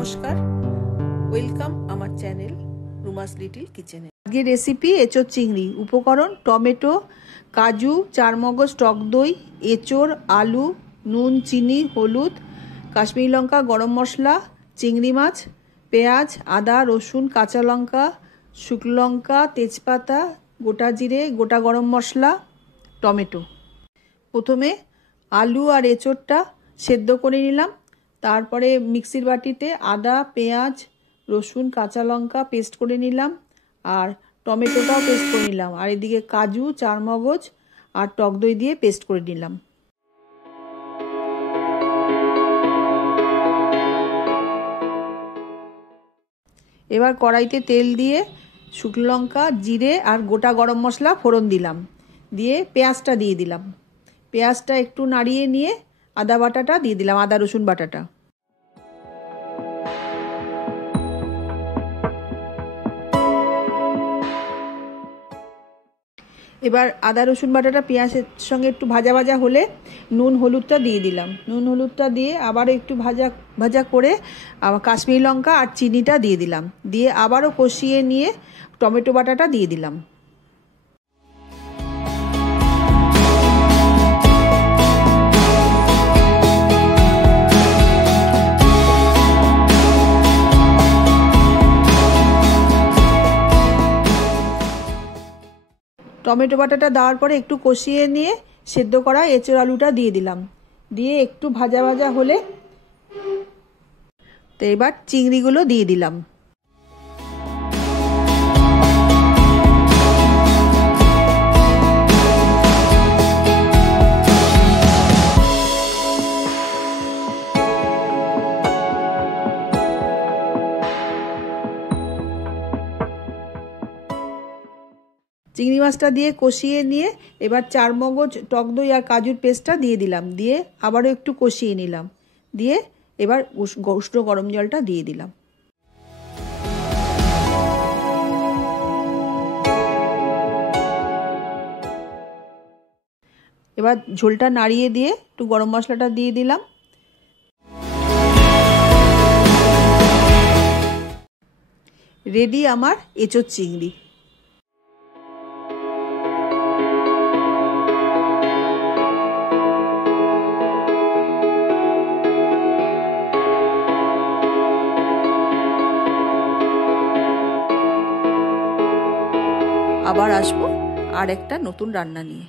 নমস্কার, ওয়েলকাম আমার channel রুমাস little কিচেনে। আজকের রেসিপি এঁচোড় চিংড়ি। উপকরণ: টমেটো, কাজু, চারমগজ, টক দই, এঁচোড়, আলু, নুন, চিনি, হলুদ, কাশ্মীরি লঙ্কা, গরম মশলা, চিংড়ি মাছ, পেঁয়াজ, আদা, রসুন, কাঁচা লঙ্কা, শুকনো লঙ্কা, তেজপাতা, গোটা জিরে, গোটা গরম মশলা, টমেটো। প্রথমে আলু আর এঁচোড়টা সেদ্ধ করে নিলাম। তারপরে মিক্সির বাটিতে আদা, পেঁয়াজ, রসুন, কাঁচা লঙ্কা পেস্ট করে নিলাম, আর টমেটোটাও পেস্ট করে নিলাম, আর এদিকে কাজু, চারমগজ আর টক দই দিয়ে পেস্ট করে নিলাম। এবার কড়াইতে তেল দিয়ে শুকনো লঙ্কা, জিরে আর গোটা গরম মশলা ফোড়ন দিলাম, দিয়ে পেঁয়াজটা দিয়ে দিলাম। পেঁয়াজটা একটু নাড়িয়ে নিয়ে আদা বাটাটা দিয়ে দিলাম, আদা রসুন বাটাটা। এবার আদা রসুন বাটাটা পেঁয়াজের সঙ্গে একটু ভাজা ভাজা হলে নুন হলুদটা দিয়ে দিলাম। নুন হলুদটা দিয়ে আবার একটু ভাজা ভাজা করে আবার কাশ্মীরি লঙ্কা আর চিনিটা দিয়ে দিলাম, দিয়ে আবারও কষিয়ে নিয়ে টমেটো বাটাটা দিয়ে দিলাম। টমেটো বাটাটা দেওয়ার পরে একটু কষিয়ে নিয়ে সেদ্ধ করা এঁচোড় আলুটা দিয়ে দিলাম, দিয়ে একটু ভাজা ভাজা হলে তো এবার চিংড়িগুলো দিয়ে দিলাম। চিংড়ি মাছটা দিয়ে কষিয়ে নিয়ে এবার চারমগজ, টক দই আর কাজুর পেস্টটা দিয়ে দিলাম, দিয়ে আবারও একটু কষিয়ে নিলাম, দিয়ে এবার উষ্ণ গরম জলটা দিয়ে দিলাম। এবার ঝোলটা নাড়িয়ে দিয়ে একটু গরম মশলাটা দিয়ে দিলাম। রেডি আমার এঁচোড় চিংড়ি। আবার আসবো আর একটা নতুন রান্না নিয়ে।